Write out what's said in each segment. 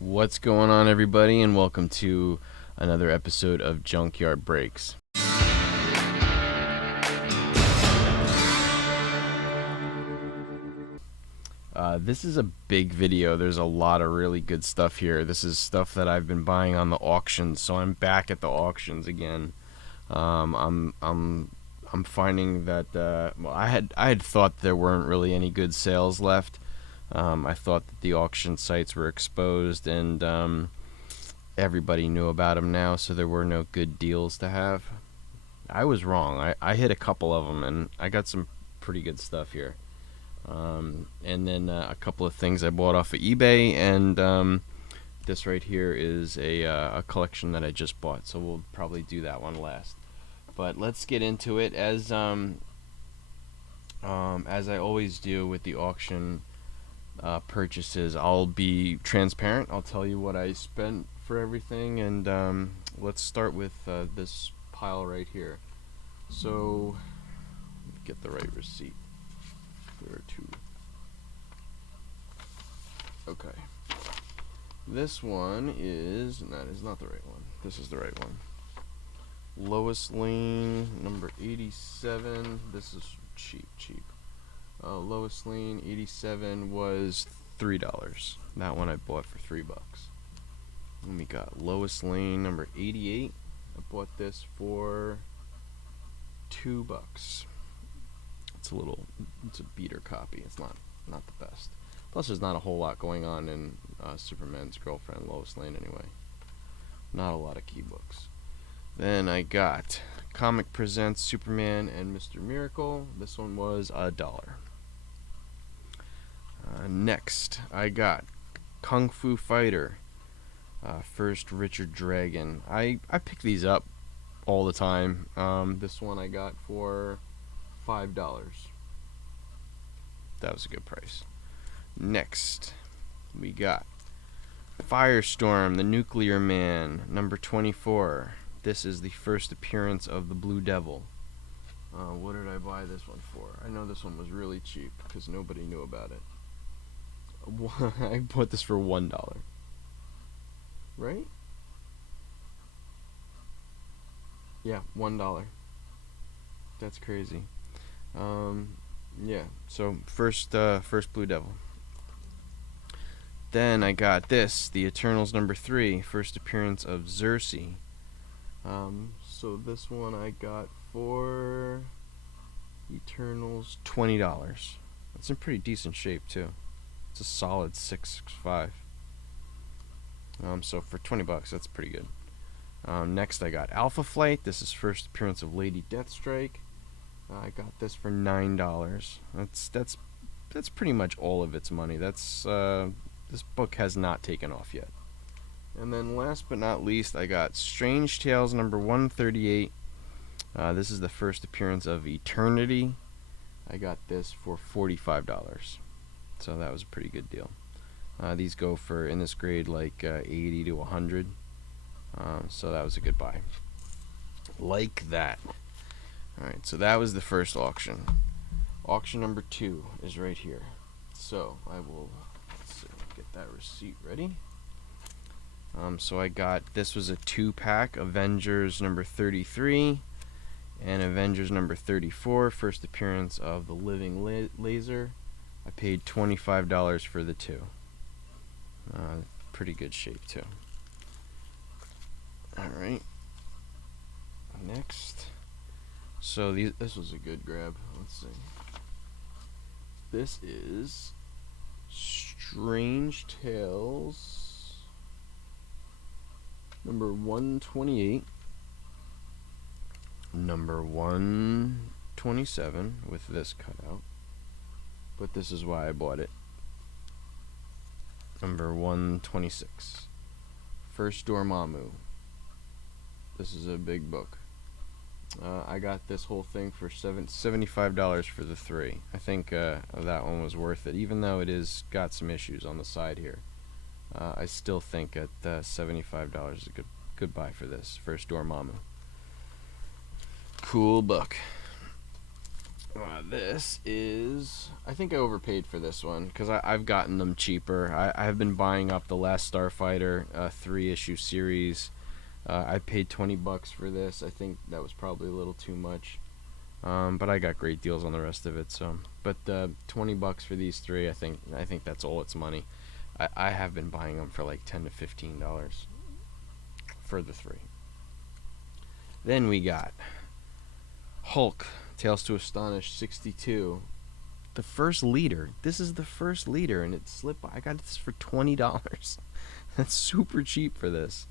What's going on, everybody, and welcome to another episode of Junkyard Breaks. This is a big video. There's a lot of really good stuff here. This is stuff that I've been buying on the auctions, so I'm back at the auctions again. I'm finding that well, I had thought there weren't really any good sales left. I thought that the auction sites were exposed and everybody knew about them now, so there were no good deals to have. I was wrong. I hit a couple of them, and I got some pretty good stuff here. And then a couple of things I bought off of eBay, and this right here is a collection that I just bought, so we'll probably do that one last. But let's get into it. As I always do with the auction purchases, I'll be transparent. I'll tell you what I spent for everything, and let's start with this pile right here. So, get the right receipt. There are two. Okay. This one is, that is not the right one. This is the right one. Lowest Lane, number 87. This is cheap. Lowest Lane 87 was $3. That one I bought for $3. Then we got Lowest Lane number 88. I bought this for $2. It's a beater copy. It's not the best. Plus, there's not a whole lot going on in Superman's Girlfriend, Lois Lane, anyway. Not a lot of key books. Then I got Comic Presents Superman and Mr. Miracle. This one was $1. Next, I got Kung Fu Fighter, First Richard Dragon. I pick these up all the time. This one I got for $5. That was a good price. Next, we got Firestorm, the Nuclear Man, number 24. This is the first appearance of the Blue Devil. What did I buy this one for? I know this one was really cheap because nobody knew about it. I bought this for $1. Right? Yeah, $1. That's crazy. Yeah, so first Blue Devil. Then I got this, the Eternals number 3, first appearance of Xerxes. So this one I got for Eternals $20. It's in pretty decent shape too. It's a solid 6.65. So for $20, that's pretty good. Next I got Alpha Flight. This is first appearance of Lady Deathstrike. I got this for $9. That's pretty much all of its money. This book has not taken off yet. And then last but not least, I got Strange Tales number 138. This is the first appearance of Eternity. I got this for $45. So that was a pretty good deal. These go for, in this grade, like 80 to 100. So that was a good buy. Like that. Alright, so that was the first auction. Auction number 2 is right here. So I will, let's see, get that receipt ready. So I got, this was a 2-pack, Avengers number 33 and Avengers number 34, first appearance of the Living Laser. I paid $25 for the 2. Pretty good shape too. Alright. Next. So this was a good grab. Let's see. This is Strange Tales number 128, number 127 with this cutout, but this is why I bought it. Number 126, First Dormammu. This is a big book. I got this whole thing for $75 for the 3. I think that one was worth it, even though it is got some issues on the side here. I still think at $75 is a good buy for this First Dormammu. Cool book. This is... I think I overpaid for this one because I've gotten them cheaper. I have been buying up the Last Starfighter 3-issue series. I paid $20 for this. I think that was probably a little too much. But I got great deals on the rest of it. So, but $20 for these three, I think that's all its money. I have been buying them for like $10 to $15 for the three. Then we got Hulk, Tales to Astonish 62. The first leader. This is the first leader, and it slipped by. I got this for $20. That's super cheap for this.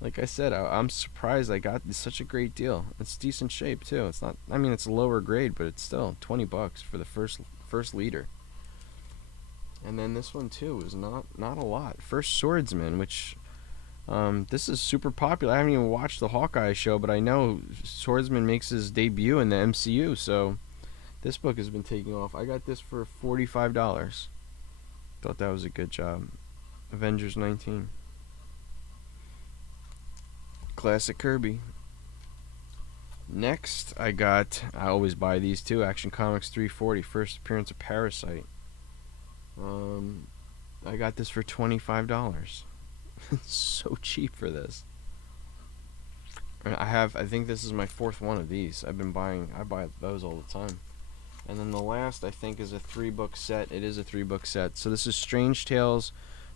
Like I said, I'm surprised I got such a great deal. It's decent shape too. It's not. I mean, it's a lower grade, but it's still $20 for the first leader. And then this one too is not a lot. First Swordsman, which this is super popular. I haven't even watched the Hawkeye show, but I know Swordsman makes his debut in the MCU, so this book has been taking off. I got this for $45. Thought that was a good job. Avengers 19. Classic Kirby. Next, I always buy these too. Action Comics 340, first appearance of Parasite. I got this for $25. It's so cheap for this. I think this is my fourth one of these. I buy those all the time. And then the last, I think, is a 3-book set. It is a 3-book set. So this is Strange Tales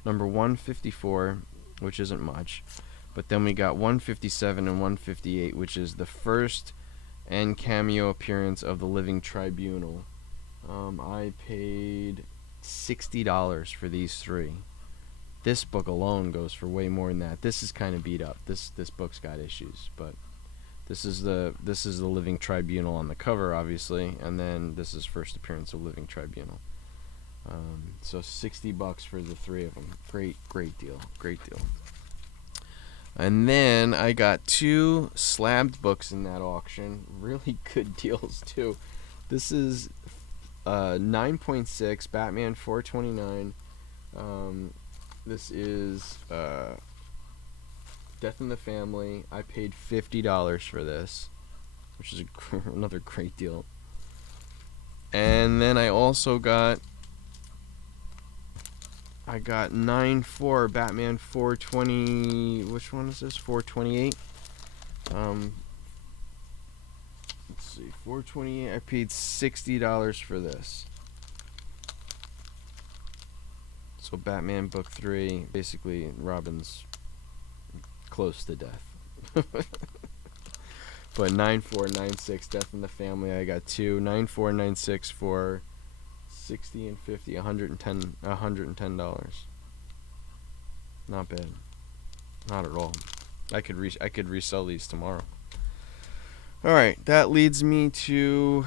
number 154, which isn't much. But then we got 157 and 158, which is the first and cameo appearance of the Living Tribunal. I paid $60 for these three. This book alone goes for way more than that. This is kind of beat up. This book's got issues, but this is the Living Tribunal on the cover, obviously, and then this is first appearance of Living Tribunal. So $60 for the three of them. Great deal. And then I got 2 slabbed books in that auction. Really good deals too. This is 9.6 Batman 429. This is Death in the Family. I paid $50 for this, which is another great deal. And then I also got 9/4 Batman 420. Which one is this? 428. Let's see, 428. I paid $60 for this. So Batman book 3, basically Robin's close to death. But 9/4, 9/6, Death in the Family. I got 2 9/4, 9/6 for $60 and $50, $110. Not bad. Not at all. I could resell these tomorrow. All right, that leads me to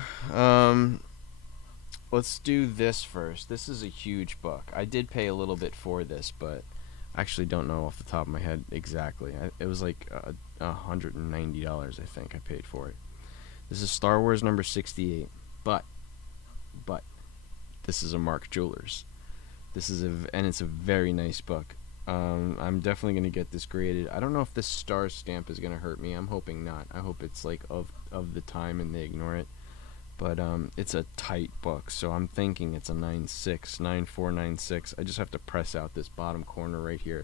let's do this first. This is a huge book. I did pay a little bit for this, but I actually don't know off the top of my head exactly. It was like $190, I think I paid for it. This is Star Wars number 68, but this is a Mark Jewelers. And it's a very nice book. I'm definitely gonna get this graded. I don't know if this star stamp is gonna hurt me. I'm hoping not. I hope it's like of the time and they ignore it. But it's a tight book, so I'm thinking it's a 9/6, 9/4, 9/6. I just have to press out this bottom corner right here.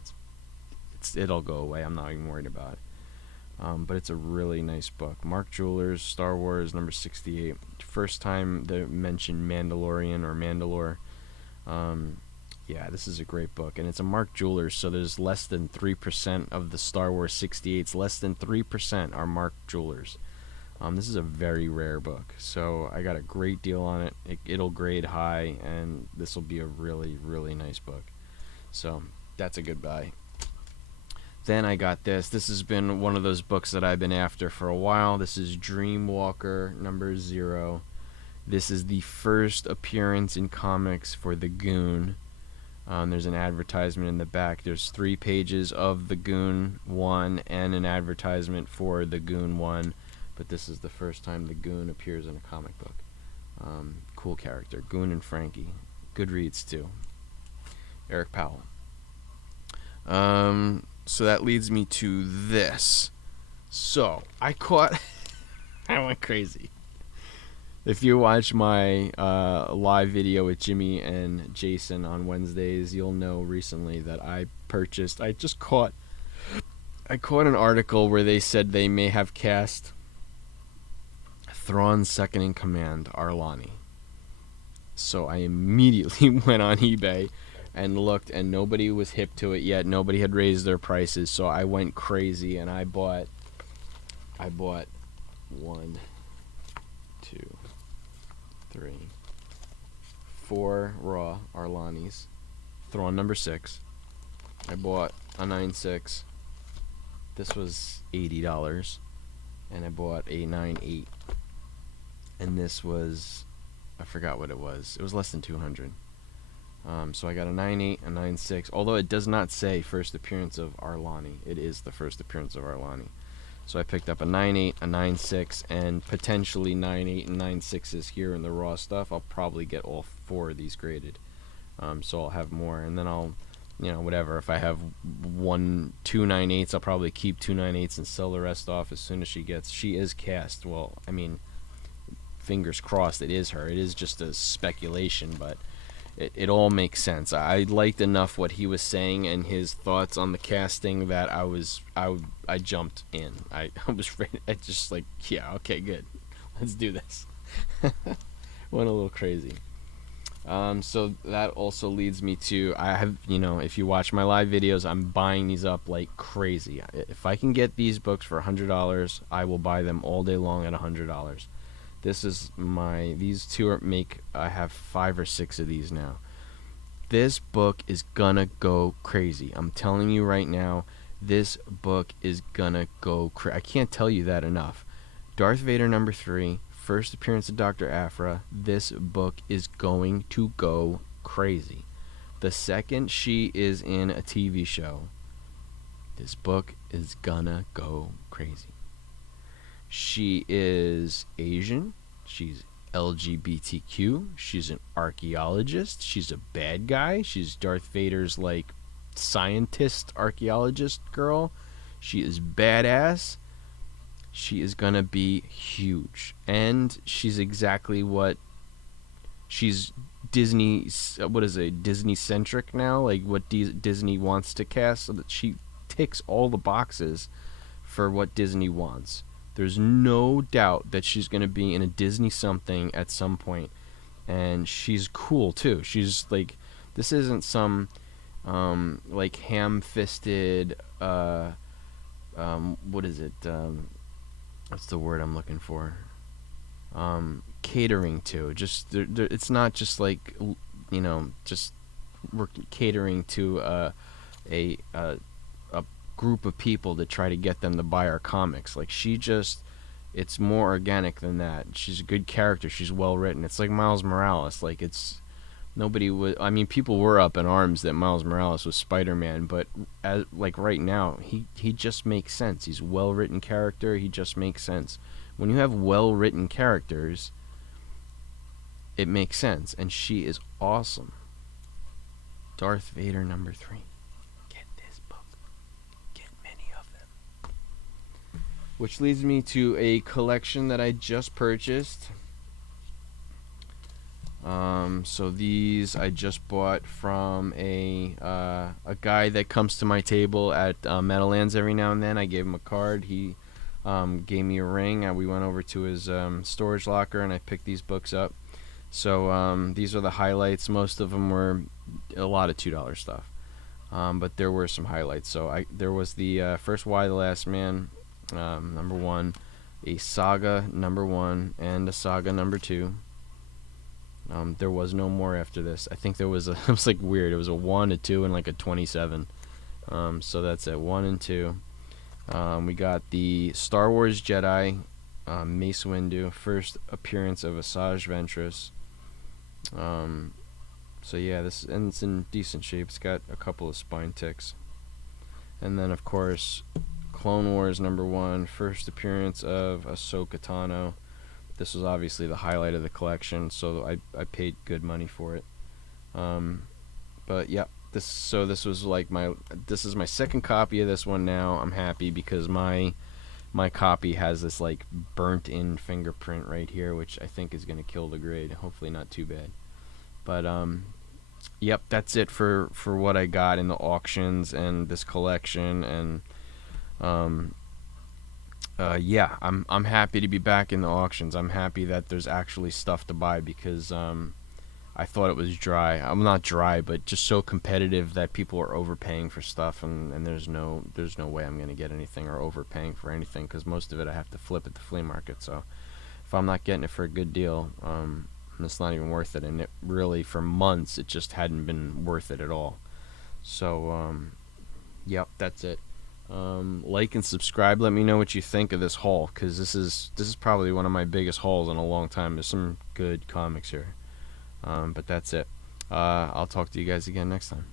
It'll go away. I'm not even worried about it. But it's a really nice book. Mark Jewelers, Star Wars number 68. First time they mentioned Mandalorian or Mandalore. Yeah, this is a great book, and it's a Mark Jewelers, so there's less than 3% of the Star Wars 68s. Less than 3% are Mark Jewelers. This is a very rare book, so I got a great deal on it. It'll grade high, and this will be a really, really nice book. So that's a good buy. Then I got this. This has been one of those books that I've been after for a while. This is Dreamwalker number 0. This is the first appearance in comics for the Goon. There's an advertisement in the back. There's 3 pages of the Goon 1 and an advertisement for the Goon 1. But this is the first time the Goon appears in a comic book. Cool character. Goon and Frankie. Good reads too. Eric Powell. So that leads me to this. So I went crazy. If you watch my live video with Jimmy and Jason on Wednesdays, you'll know recently that I caught an article where they said they may have cast Thrawn's second in command, Arlani. So I immediately went on eBay and looked, and nobody was hip to it yet. Nobody had raised their prices, so I went crazy and I bought 1, 2, 3, 4 raw Arlanis. Thrawn number 6. I bought a 9.6. This was $80, and I bought a 9.8, and this was, I forgot what it was. It was less than 200. So I got a 9.8, a 9.6. Although it does not say first appearance of Arlani, it is the first appearance of Arlani. So I picked up a 9.8, a 9.6, and potentially 9.8 and 9.6s here in the raw stuff. I'll probably get all 4 of these graded. So I'll have more, and then I'll, whatever. If I have 2 9.8s, I'll probably keep 2 9.8s and sell the rest off as soon as she is cast. Well, I mean, fingers crossed it is her. It is just a speculation, but it all makes sense. I liked enough what he was saying and his thoughts on the casting that I jumped in. I was ready. I just like, yeah, okay, good. Let's do this. Went a little crazy. So that also leads me to, I have, if you watch my live videos, I'm buying these up like crazy. If I can get these books for $100, I will buy them all day long at $100. These two I have 5 or 6 of these now. This book is gonna go crazy. I'm telling you right now, this book is gonna go crazy. I can't tell you that enough. Darth Vader number 3, first appearance of Dr. Aphra. This book is going to go crazy. The second she is in a TV show, this book is gonna go crazy. She is Asian. She's LGBTQ. She's an archaeologist. She's a bad guy. She's Darth Vader's like scientist archaeologist girl. She is badass. She is gonna be huge, and she's exactly what she's Disney. What is it? Disney centric now, like what Disney wants to cast. So that she ticks all the boxes for what Disney wants. There's no doubt that she's gonna be in a Disney something at some point, and she's cool too. She's like, this isn't some like ham-fisted what is it? What's the word I'm looking for? Catering to. Just it's not just like, just we're catering to a group of people to try to get them to buy our comics. Like it's more organic than that. She's a good character. She's well written. It's like Miles Morales. Like people were up in arms that Miles Morales was Spider-Man, but right now, he just makes sense. He's a well-written character. He just makes sense. When you have well-written characters, it makes sense, and she is awesome. Darth Vader number 3. Get this book. Get many of them. Which leads me to a collection that I just purchased. So these I just bought from a guy that comes to my table at Meadowlands every now and then. I gave him a card. He gave me a ring. We went over to his storage locker, and I picked these books up. So these are the highlights. Most of them were a lot of $2 stuff, but there were some highlights. So there was the first Y the Last Man, number 1, a Saga number 1, and a Saga number 2. There was no more after this. I think there was it was like weird. It was a 1, a 2, and like a 27. So that's it, 1 and 2. We got the Star Wars Jedi, Mace Windu, first appearance of Asajj Ventress. So yeah, it's in decent shape. It's got a couple of spine ticks. And then of course, Clone Wars number 1, first appearance of Ahsoka Tano. This was obviously the highlight of the collection, so I paid good money for it. But yeah, this was like this is my second copy of this one now. I'm happy because my my copy has this like burnt in fingerprint right here, which I think is gonna kill the grade. Hopefully not too bad. But yep, that's it for what I got in the auctions and this collection. And um, yeah, I'm happy to be back in the auctions. I'm happy that there's actually stuff to buy, because I thought it was dry. I'm not dry, but just so competitive that people are overpaying for stuff, and there's no way I'm gonna get anything, or overpaying for anything, because most of it I have to flip at the flea market. So if I'm not getting it for a good deal, it's not even worth it. And it really, for months, it just hadn't been worth it at all. So yep, that's it. Like and subscribe. Let me know what you think of this haul, because this is probably one of my biggest hauls in a long time. There's some good comics here. But that's it. I'll talk to you guys again next time.